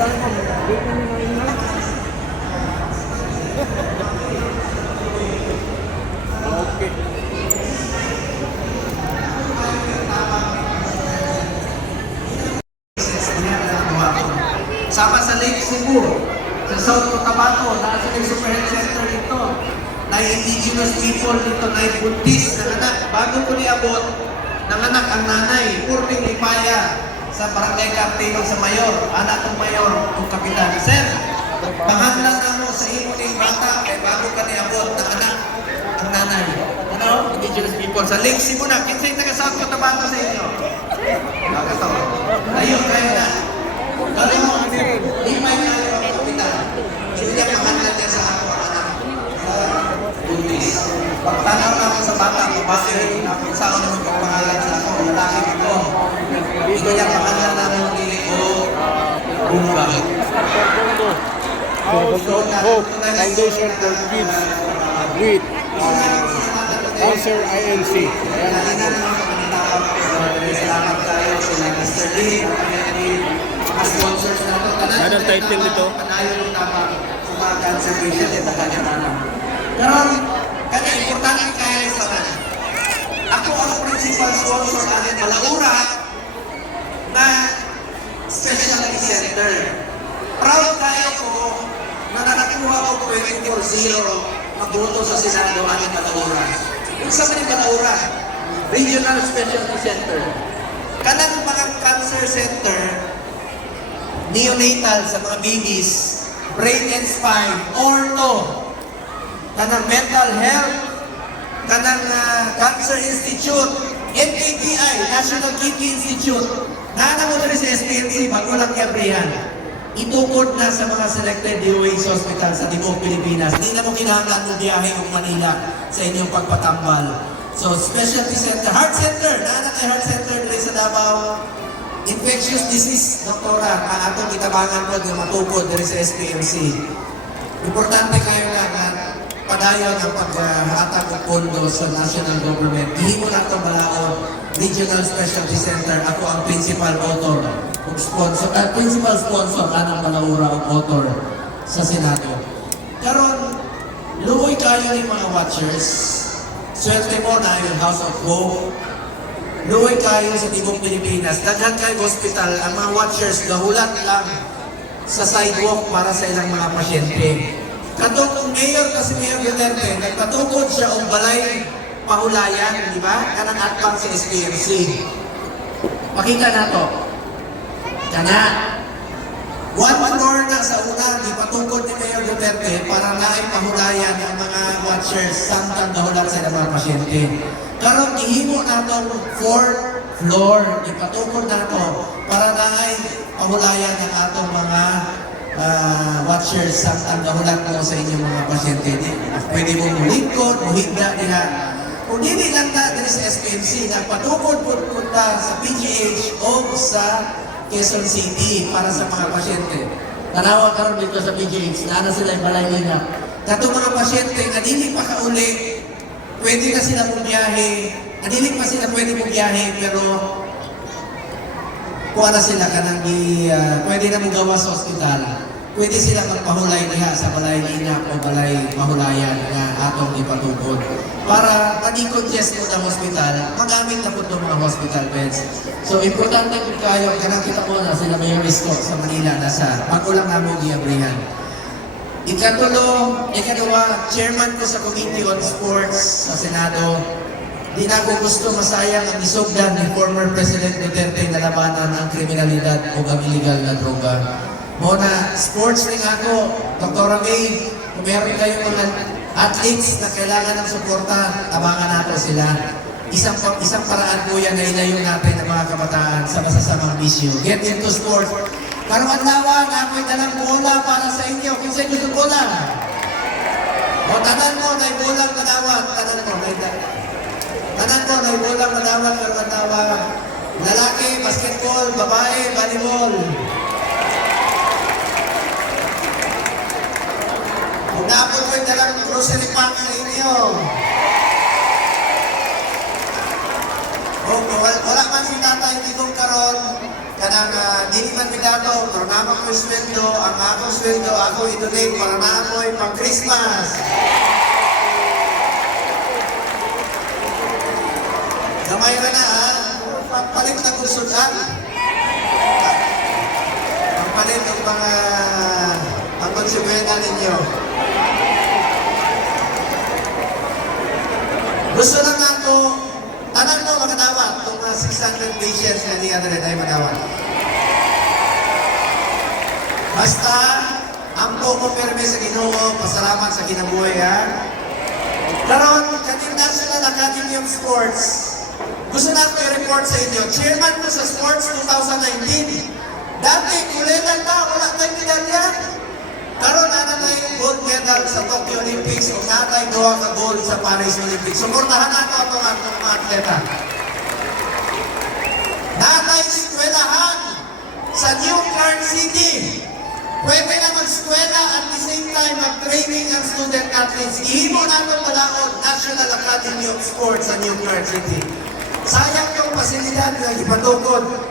Sama sa Lake Cebu, sa South Cotabato, nasa yung super health center dito. Na indigenous people dito na buntis ng anak. Bago ko niabot, ng anak ang nanay, Purting Lipaya, sa Barangay Cartino sa Mayor, anak ng Mayor, kung kapitan. Sir, panghanglan na mo sa imo ng bata, kay bago ka niabot ng anak ang nanay. Ano? Indigenous people. Sa Lake Cebu na, kinsay taga South Cotabato sa inyo. Nakato. Ayun, kayo na. Alam mo, di may tayo ang kapitan. Hindi niya panghanglan niya sa ako ang anak. Buntis. Pagtanaw na ako sa bata, mabase, saan naman pagpangalan sa ako, lalaki dito. Hindi niya pangalan na ng dili ko, Bunga. Hope Foundation for Kids with Cancer INC. Salamat tayo sila Mr. Lee, mga sponsors na ito. Ano ang title nito? Panayo ng tama sa mga cancer patient at kanya-kanya. Pero, kanya importante kaya sa kanya. Ako ang principal sponsor natin Malaura na specialty center. Proud tayo ko na nakakuha ko 24-0 magboto sa Senado ang Malaura. Yung sa mga Malaura, Regional Specialty Center. Kanang mga cancer center, neonatal sa mga babies, brain and spine, ortho, kanang mental health, kanang Cancer Institute, NKTI, National Kidney Institute, nana mo rin sa SPMC, bago lang kabrihan. Itukod na sa mga selected DOH hospital sa Timog, Pilipinas. Hindi na mo kinahanglan mo biyahe ng Manila sa inyong pagpatambal. So, specialty center, heart center, nana kay heart center rin sa Davao. Infectious disease, doktora, atong itabangan po na matukod rin sa SPMC. Importante kayo lang padayon ang paghatag ng pondo sa national government. Ihimo na itong Balaod Regional Specialty Center. Ako ang principal author, principal sponsor anang Malaura ang author sa Senado. Karon, luoy kayo ng mga watchers. Swerte mo na yung House of Hope. Luoy kayo sa Timog Pilipinas. Daghan kayo hospital, ang mga watchers gahulat lang sa sidewalk para sa ilang mga pasyente. Katong kung mayor kasi Mayor Duterte, nagpatukod siya o balay pahulayan, di ba? Kanang atpang sa SPMC. Pakita na to. Kana. One floor na sa una, di patukod ni Mayor Duterte para naay pahulayan ang mga watchers samtang dahulat sa mga pasyente. Karon ihimo na itong 4th floor, di patukod na to para naay pahulayan ang atong mga watchers samtang dahulat mo sa inyong mga pasyente. Pwede mo mulingkod, muhigda nila. Kung hindi lang na din sa SPMC, nagpatukod po punta sa PGH o sa Quezon City para sa mga pasyente. Tanawa karon dito sa PGH, na sila yung balay nila. Katong mga pasyente, adili pa kauli, pwede na sila bumiyahe, adili pa sila pwede bumiyahe, pero kuha na sila kanang pwede na mong gawa sa ospital. Pwede sila magpahulay niya sa balay nina o balay mahulayan na atong ipatukod. Para ma-decongest mo ng hospital, magamit na po itong mga hospital beds. So, importante kung kayo, kanang kita mo na sila Mayor Isko sa Manila, nasa magulang na mo giabrihan. Ikadua, chairman ko sa Committee on Sports sa Senado. Di na ko gusto masayang ang isugdan ni former President Duterte na labanan ang kriminalidad o ang illegal na droga. Muna, sports ring ako, Dr. May, kung meron kayong mga athletes na kailangan ng suporta, abangan nato sila. Isang paraan po yan na ilayo natin ang mga kabataan sa masasamang bisyo. Get into sport. Karoon nawa na ako'y dalang bola para sa inyo. Kung sa'yo gusto bola. O tanan mo, na bolang madawat. Tanan mo, na bolang madawat. Karoon nawa. Lalaki, basketball, babae, volleyball. Kung naapot ko'y dalang grocery pack ng inyo. O, wala man si tatay tigong karon, kanang dili man midato, pero naman ko sweldo, ang akong sweldo, ako i-donate para na ako'y pang Christmas. Gamay ra na palit na kursudan. Palit ng mga ang konsumentan ninyo. Gusto lang ako, tanan mo makadawat, itong mga 600 patients na niya na tayo madawat. Basta, ang po pirme sa Ginoo, pasalamat sa kinabuhay ha. Karon, kaning National Academy of Sports, gusto na ako i-report sa inyo, chairman ko sa Sports 2019. Dati, kuletan na, wala tayong medalya. Karon na tayong gold medal sa Tokyo Olympics o natay gawa ka gold sa Paris Olympics. Suportahan nato ang mga atleta. Natay eskwelahan sa New Clark City. Pwede na mag-eskwela at the same time mag-training ang student athletes. Ihimo nato palaon National Academy of Sports sa New Clark City. Sayang yung pasilidad na ipatukod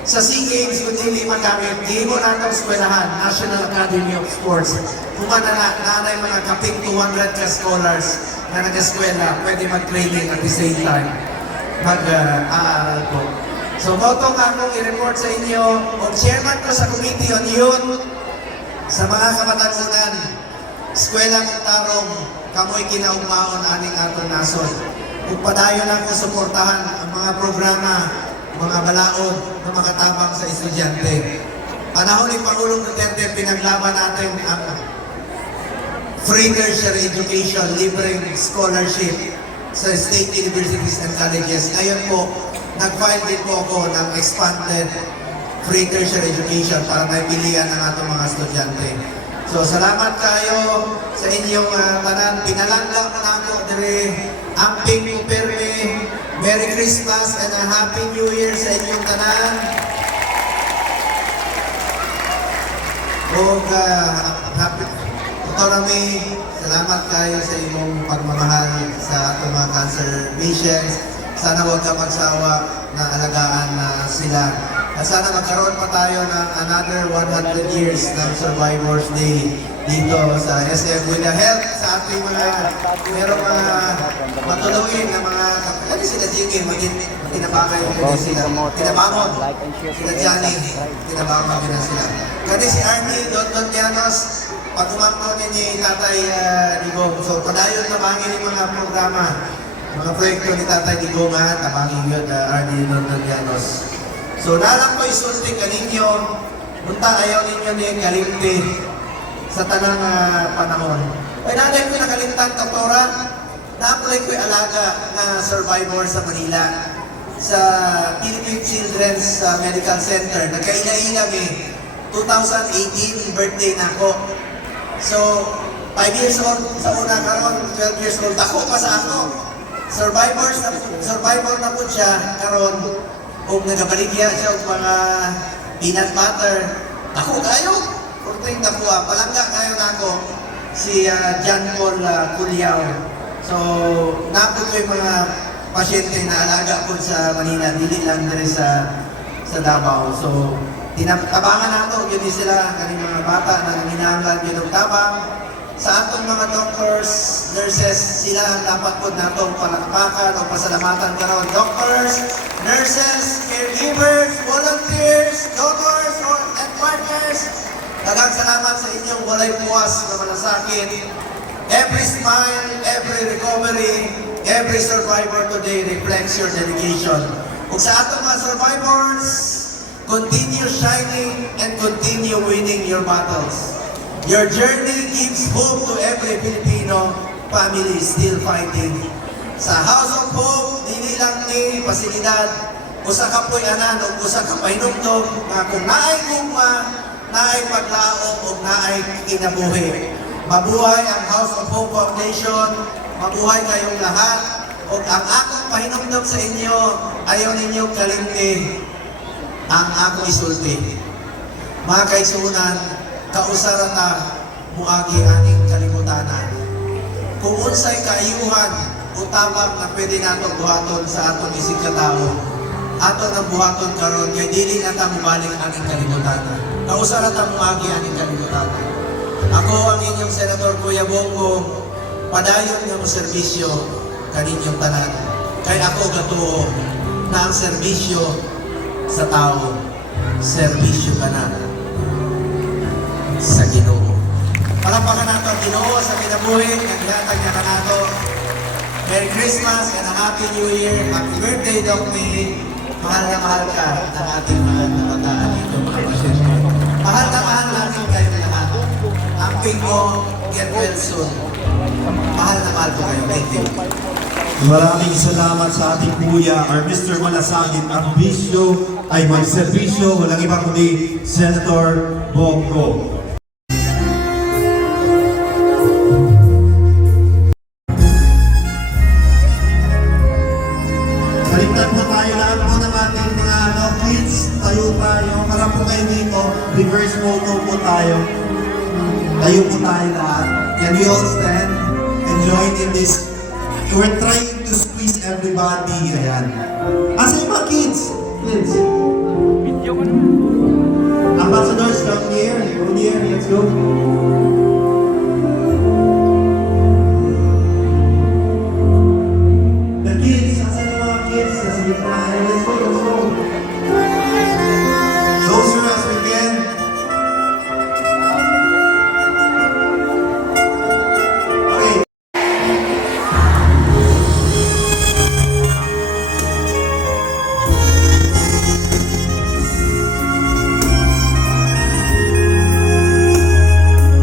sa SEA Games kung hindi magamit. Ihimo nato eskwelahan National Academy of Sports. Kung nanay mga kaping 200 ka scholars na nag-eskwela, pwede mag-training at the same time mag-aaral po. So, botong akong i-report sa inyo, o chairman ko sa Committee on Youth, sa mga kamatanunan, eskwela mong tarong, kamoy kinaugmaon aning aton nason. Kung padayon lang ko suportahan ang mga programa, mga balaod na makatabang sa estudyante. Panahon ni Pangulong Duterte, pinaglaban natin ang free tertiary education, libreng scholarship sa state universities and colleges. Ngayon po, nag-file din po ako ng expanded free tertiary education para maipilian ng atong mga estudyante. So, salamat kayo sa inyong tanan. Pinalangga ko na ako dire, amping pirme. Merry Christmas and a Happy New Year sa inyong tanan. O happy Rami, salamat kayo sa inyong pagmamahal sa atong mga cancer patients. Sana huwag ka magsawa na alagaan na sila. At sana magkaroon pa tayo ng another 100 years ng Survivors Day dito sa SM with the help sa ating mga merong mga matulungin na mga kasi sila Jingin, tinabangay sila, tinabangon sila Johnny, tinabangon din sila. Kasi si Arnie Don Llanos, pag umangko ni Tatay Digong, so padayon tabangin yung mga programa, mga proyekto ni Tatay Digong tabangin yun, Arnie Don Llanos. So nalang ko isulti kaninyo, punta ayaw ninyo ni kalimti sa tanang panahon. Ay nanay ko nakalimtan, doktora, na-apply ko'y alaga na survivor sa Manila sa Philippine Children's Medical Center. Nagkaila-ila kami, 2018 birthday na ako. So, 5 years old sa una karon, 12 years old. Ako pa sa ako. Survivor na po siya karon. Kung nagabaligya siya og mga peanut butter, ako kayo. Kurting tapuha, palangga kayo na ako. Si John Paul Culiao. So, napod ko yung mga pasyente na alaga po sa Manila, dili lang diri sa Davao. So, tabangan nato, yun sila, kaning mga bata na hinahanglan yun ng tabang. Sa atong mga doctors, nurses, sila ang dapat po natong palakpakan o pasalamatan karon. Doctors, nurses, caregivers, volunteers, donors, and partners, daghang salamat sa inyong walay puwas na malasakit. Every smile, every recovery, every survivor today reflects your dedication. Kung sa atong mga survivors, continue shining and continue winning your battles. Your journey gives hope to every Filipino family still fighting. Sa House of Hope, dili lang ni pasilidad, usa ka po'y anan o usa ka pahinumdom nga kung naay gugma, naay paglaom o naay kinabuhi. Mabuhay ang House of Hope Foundation, mabuhay kayong lahat, o ang akong pahinumdom sa inyo, ayaw ninyong kalimti ang akong isulti. Mga kaisunan, kausarata, muagi aning kalimutanan. Kung unsay kaayuhan o tabang na pwede natong buhaton sa atong isig katao, ato ng buhaton karon kay dili na ta mobalik aning kalibutan. Kausa ra ta moagi aning kalibutan. Ako ang inyong Senator Kuya Bongbong, padayon nga mo serbisyo kaninyong tanan. Kay ako gatuo na ang serbisyo sa tao, serbisyo ka na sa Ginoo. Palapakan nato ang Ginoo sa kinabuhi, naglatag niya ka nato. Merry Christmas and a Happy New Year. Happy birthday, Doc May. Mahal na mahal ka ng ating mga kabataan dito, mga kapatid. Mahal na mahal natin kayo lahat. Amping mo, get well soon. Mahal na mahal ko kayo. Thank you. Maraming salamat sa ating kuya, our Mr. Malasakit. Ang bisyo ay magserbisyo, walang iba kundi Senator Bongo. Baliktad po tayo lahat po ng ating mga kids. Tayo tayo. Harap po kayo dito. Reverse photo po tayo. Tayo po tayo lahat. Can we all stand and join in this? We're trying to squeeze everybody. Ayan. Asa yung mga kids? Kids. Ambassadors, come here. Go here. Let's go. The kids. Asa yung mga kids? Nasa gitna. Let's go. Let's go. Closer as we can. Okay.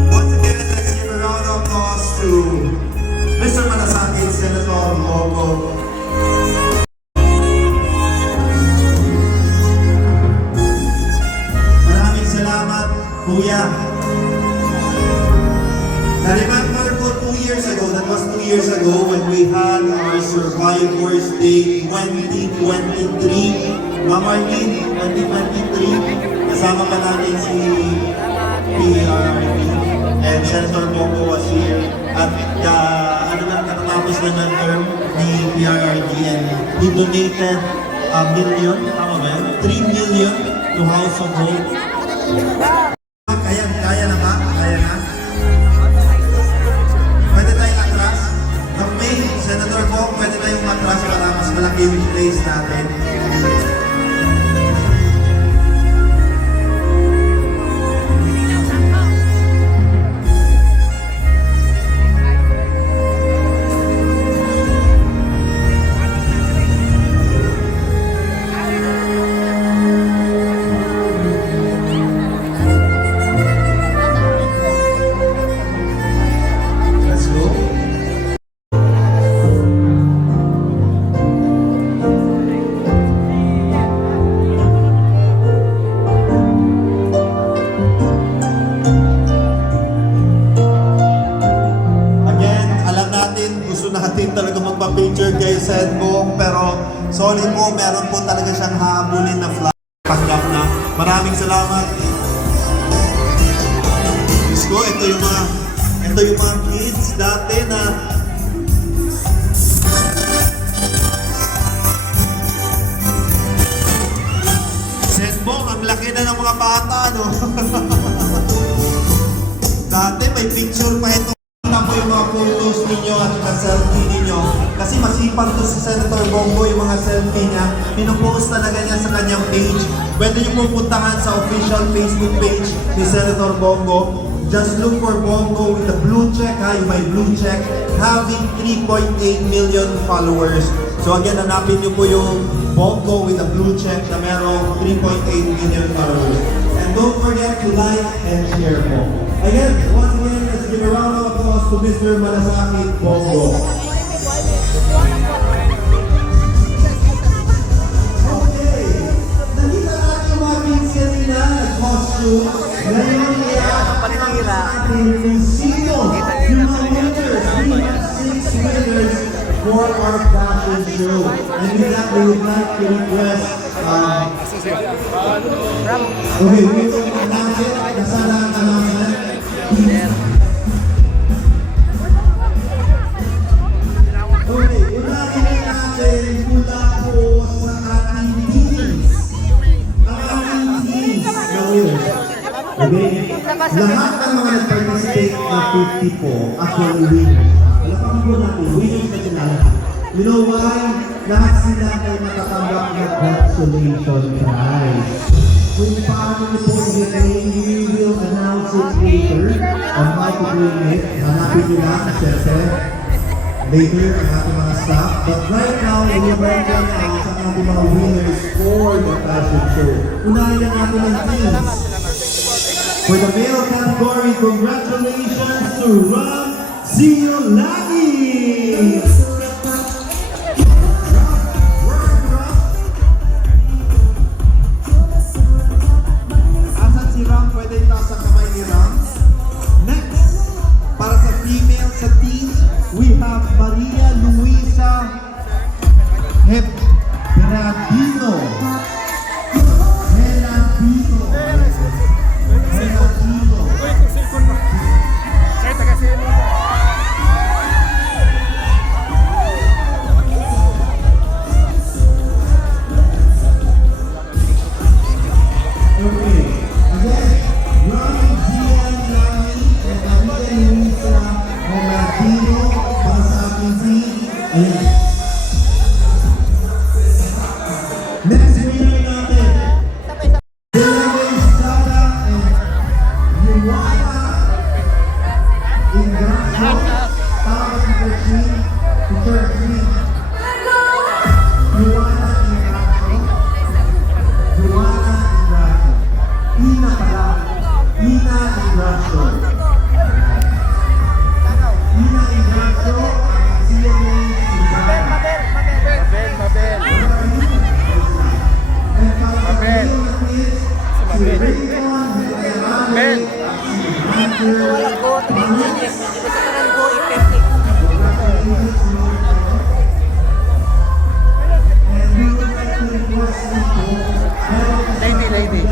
Once again, let's give a round of applause to Mr. Malasakit, Senator Bongo. Maraming salamat, Kuya. Na-remember ko 2 years ago, that was 2 years ago when we had our Survivors Day 2023. Ma'am Arlene, 2023. Kasama pa natin si PRD and Senator Bongo was here. At katatapos na ng term ni PRD and he donated a million, tama ba yun? 3 million to House of Hope. Kaya na ba? Kaya na? Pwede tayong atras? Doc May, Senator Bong, pwede tayong atras para mas malaki yung place natin. Let's go. Again, alam natin, gusto natin talaga magpa-picture kay Senbong, pero sorry po, meron po talaga siyang habulin na flag. Tanggap na. Maraming salamat. Diyos ko, ito yung mga kids dati na Senbong, ang laki na ng mga bata, no? Dati may picture pa ito. Tingnan po yung mga photos ninyo at mga selfie ninyo. Kasi masipag to si Senator Bongo yung mga selfie niya. Pinopost talaga niya sa kanyang page. Pwede niyo po puntahan sa official Facebook page ni Senator Bongo. Just look for Bongo with the blue check, ha? Yung may blue check. Having 3.8 million followers. So again, hanapin niyo po yung Bongo with the blue check na merong 3.8 million followers. And don't forget to like and share po. Again, once again, let's give a round of applause to Mr. Malasakit Bongo. Okay, nakita natin yung mga kids kanina, nag-costume. Ngayon, natin kung sino yung mga winners. We have 6 winners for our fashion show. And with that, we would like to request okay, we will announce it. Nasaan ang announcement? Okay, unahin natin mula po sa ating team Lahat ng mga nag-participate na 50 po, actually winners. Alam po natin, winners na sila lahat. You know why? Lahat sila ay matatanggap na consolation prize. Kung paano niyo po i-gain, we will announce it later on how to win it. Hanapin niyo lang, syempre. Later, ang ating mga staff. But right now, we will announce ang ating mga winners for the fashion show. Unahin na natin ang teams. For the male category, congratulations to Ram Ziolagi! Asan si Ram? Pwede itaas ang kamay ni Ram. Next, para sa female sa team, we have Maria Luisa Hebradino. Next winner natin, Delaware Sara and Yuwana Ingracio. Tawag si Pershing, Teacher Green. Yuwana Ingracio. Yuwana Ingracio. Ina pala. Ina Ingracio. Ina Ingracio. CMA Ingracio. Ben. Lady.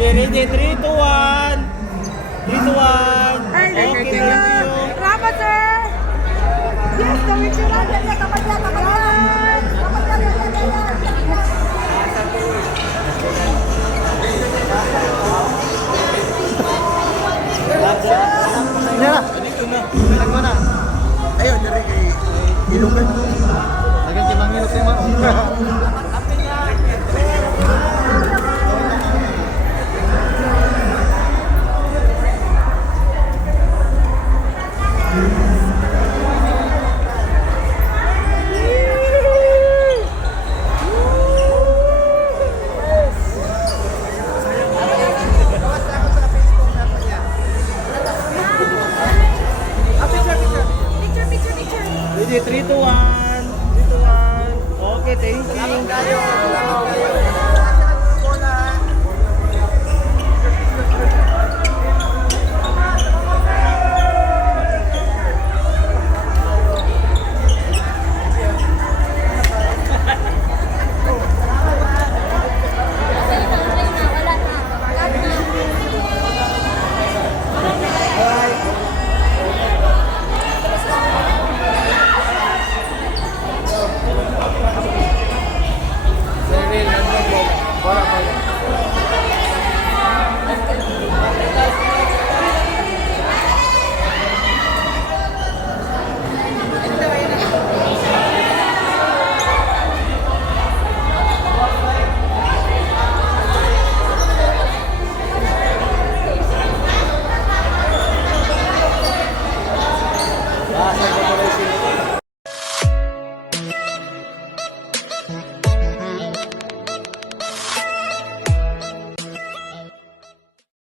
Ready, 3, 2, 1. 3, 2, 1. Ay, thank Okay, you. thank you. Salamat, sir. Yes, gawin siya lang. Dapat yan. Ayun, dari kay Ilonggan. Agad kay Mang Ilong mo. Picture. Ready, 3, 2, 1. 3, 2, 1. Okay, thank you.